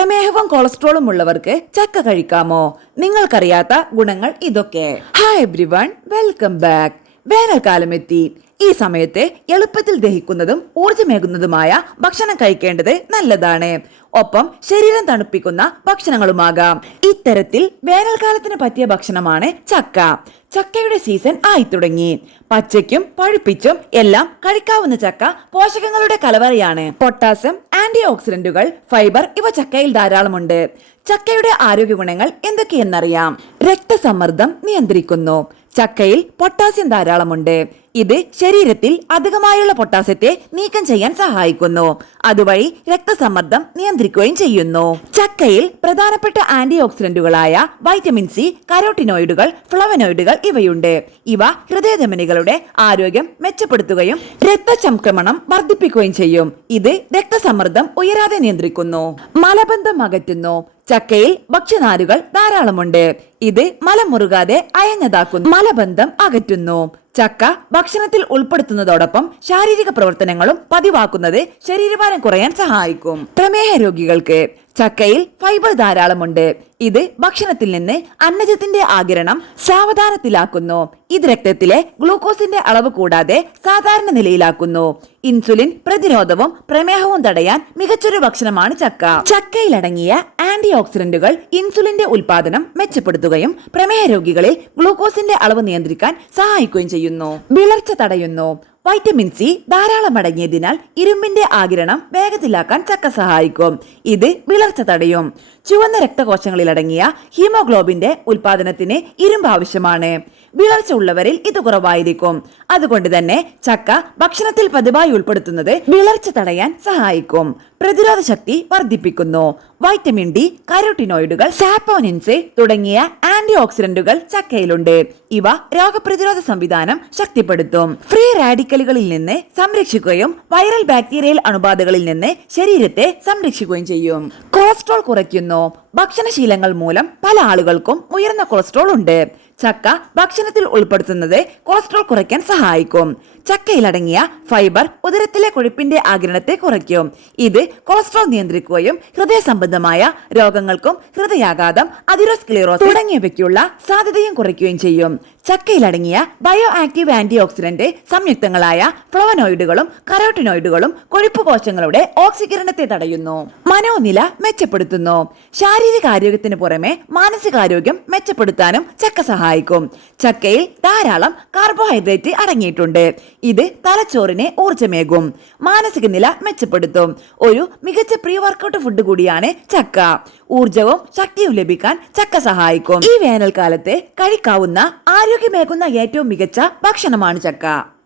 പ്രമേഹവും കൊളസ്ട്രോളും ഉള്ളവർക്ക് ചക്ക കഴിക്കാമോ? നിങ്ങൾക്കറിയാത്ത ഗുണങ്ങൾ ഇതൊക്കെ. Hi everyone, welcome back. വേനൽക്കാലം എത്തി. ഈ സമയത്ത് എളുപ്പത്തിൽ ദഹിക്കുന്നതും ഊർജ്ജമേകുന്നതുമായ ഭക്ഷണം കഴിക്കേണ്ടത് നല്ലതാണ്. ഒപ്പം ശരീരം തണുപ്പിക്കുന്ന ഭക്ഷണങ്ങളുമാകാം. ഇത്തരത്തിൽ വേനൽക്കാലത്തിന് പറ്റിയ ഭക്ഷണമാണ് ചക്ക. ചക്കയുടെ സീസൺ ആയി തുടങ്ങി. പച്ചയ്ക്കും പഴുപ്പിച്ചും എല്ലാം കഴിക്കാവുന്ന ചക്ക പോഷകങ്ങളുടെ കലവറയാണ്. പൊട്ടാസ്യം, ആന്റി ഓക്സിഡന്റുകൾ, ഫൈബർ ഇവ ചക്കയിൽ ധാരാളമുണ്ട്. ചക്കയുടെ ആരോഗ്യ ഗുണങ്ങൾ എന്തൊക്കെയെന്നറിയാം. രക്തസമ്മർദ്ദം നിയന്ത്രിക്കുന്നു. ചക്കയിൽ പൊട്ടാസ്യം ധാരാളമുണ്ട്. ഇത് ശരീരത്തിൽ അധികമായുള്ള പൊട്ടാസ്യത്തെ നീക്കം ചെയ്യാൻ സഹായിക്കുന്നു. അതുവഴി രക്തസമ്മർദ്ദം നിയന്ത്രിക്കുകയും ചെയ്യുന്നു. ചക്കയിൽ പ്രധാനപ്പെട്ട ആന്റി ഓക്സിഡന്റുകളായ വൈറ്റമിൻ സി, കരോട്ടിനോയിഡുകൾ, ഫ്ലവനോയിഡുകൾ ഇവയുണ്ട്. ഇവ ഹൃദയധമനികളുടെ ആരോഗ്യം മെച്ചപ്പെടുത്തുകയും രക്തചംക്രമണം വർദ്ധിപ്പിക്കുകയും ചെയ്യും. ഇത് രക്തസമ്മർദ്ദം ഉയരാതെ നിയന്ത്രിക്കുന്നു. മലബന്ധം അകറ്റുന്നു. ചക്കയിൽ ഭക്ഷ്യനാരുകൾ ധാരാളമുണ്ട്. ഇത് മലം മുറുകാതെ അയഞ്ഞതാക്കുന്നു. മലബന്ധം അകറ്റുന്നു. ചക്ക ഭക്ഷണത്തിൽ ഉൾപ്പെടുത്തുന്നതോടൊപ്പം ശാരീരിക പ്രവർത്തനങ്ങളും പതിവാക്കുന്നത് ശരീരഭാരം കുറയാൻ സഹായിക്കും. പ്രമേഹ രോഗികൾക്ക് ചക്കയിൽ ഫൈബർ ധാരാളമുണ്ട്. ഇത് ഭക്ഷണത്തിൽ നിന്ന് അന്നജത്തിന്റെ ആഗിരണം സാവധാനത്തിലാക്കുന്നു. ഇത് രക്തത്തിലെ ഗ്ലൂക്കോസിന്റെ അളവ് കൂടാതെ സാധാരണ നിലയിലാക്കുന്നു. ഇൻസുലിൻ പ്രതിരോധവും പ്രമേഹവും തടയാൻ മികച്ചൊരു ഭക്ഷണമാണ് ചക്ക. ചക്കയിലടങ്ങിയ ആന്റി ഓക്സിഡന്റുകൾ ഇൻസുലിന്റെ ഉൽപാദനം മെച്ചപ്പെടുത്തുകയും പ്രമേഹ രോഗികളിൽ ഗ്ലൂക്കോസിന്റെ അളവ് നിയന്ത്രിക്കാൻ സഹായിക്കുകയും ചെയ്യുന്നു. വിളർച്ച തടയുന്നു. വൈറ്റമിൻ സി ധാരാളം അടങ്ങിയതിനാൽ ഇരുമ്പിന്റെ ആഗിരണം വേഗത്തിലാക്കാൻ ചക്ക സഹായിക്കും. ഇത് വിളർച്ച തടയും. ചുവന്ന രക്തകോശങ്ങളിലടങ്ങിയ ഹീമോഗ്ലോബിന്റെ ഉൽപാദനത്തിന് ഇരുമ്പ് ആവശ്യമാണ്. വിളർച്ച ഉള്ളവരിൽ ഇത് കുറവായിരിക്കും. അതുകൊണ്ട് തന്നെ ചക്ക ഭക്ഷണത്തിൽ പതിവായി ഉൾപ്പെടുത്തുന്നത് വിളർച്ച തടയാൻ സഹായിക്കും. പ്രതിരോധ ശക്തി വർദ്ധിപ്പിക്കുന്നു. വൈറ്റമിൻ ഡി, കരോട്ടിനോയിഡുകൾ, സാപ്പോനിൻസ് തുടങ്ങിയ ആന്റി ഓക്സിഡന്റുകൾ ചക്കയിലുണ്ട്. ഇവ രോഗപ്രതിരോധ സംവിധാനം ശക്തിപ്പെടുത്തും. ഫ്രീ റാഡിക്കലുകളിൽ നിന്ന് സംരക്ഷിക്കുകയും വൈറൽ ബാക്ടീരിയൽ അണുബാധകളിൽ നിന്ന് ശരീരത്തെ സംരക്ഷിക്കുകയും ചെയ്യും. കൊളസ്ട്രോൾ കുറയ്ക്കുന്നു. ഭക്ഷണശീലങ്ങൾ മൂലം പല ആളുകൾക്കും ഉയർന്ന കൊളസ്ട്രോൾ ഉണ്ട്. ചക്ക ഭക്ഷണത്തിൽ ഉൾപ്പെടുത്തുന്നത് കൊളസ്ട്രോൾ കുറയ്ക്കാൻ സഹായിക്കും. ചക്കയിലടങ്ങിയ ഫൈബർ ഉദരത്തിലെ കൊഴുപ്പിന്റെ ആഗിരണത്തെ കുറയ്ക്കും. ഇത് കൊളസ്ട്രോൾ നിയന്ത്രിക്കുകയും ഹൃദയ സംബന്ധമായ രോഗങ്ങൾക്കും ഹൃദയാഘാതം, അതിറോസ്ക്ലിറോസിസ് തുടങ്ങിയവയ്ക്കുള്ള സാധ്യതയും കുറയ്ക്കുകയും ചെയ്യും. ചക്കയിലടങ്ങിയ ബയോ ആക്റ്റീവ് ആന്റി ഓക്സിഡന്റ് സംയുക്തങ്ങളായ ഫ്ലവനോയിഡുകളും കരോട്ടിനോയിഡുകളും കൊഴുപ്പ് കോശങ്ങളുടെ ഓക്സീകരണത്തെ തടയുന്നു. മനോനില മെച്ചപ്പെടുത്തുന്നു. ശാരീരിക ആരോഗ്യത്തിന് പുറമെ മാനസികാരോഗ്യം മെച്ചപ്പെടുത്താനും ചക്ക സഹായിക്കും. ചക്കയിൽ ധാരാളം കാർബോഹൈഡ്രേറ്റ് അടങ്ങിയിട്ടുണ്ട്. ഇത് തലച്ചോറിനെ ഊർജ്ജമേകും. മാനസിക നില മെച്ചപ്പെടുത്തും. ഒരു മികച്ച പ്രീ വർക്കൗട്ട് ഫുഡ് കൂടിയാണ് ചക്ക. ഊർജവും ശക്തിയും ലഭിക്കാൻ ചക്ക സഹായിക്കും. ഈ വേനൽക്കാലത്ത് കഴിക്കാവുന്ന ആരോഗ്യമേകുന്ന ഏറ്റവും മികച്ച ഭക്ഷണമാണ് ചക്ക.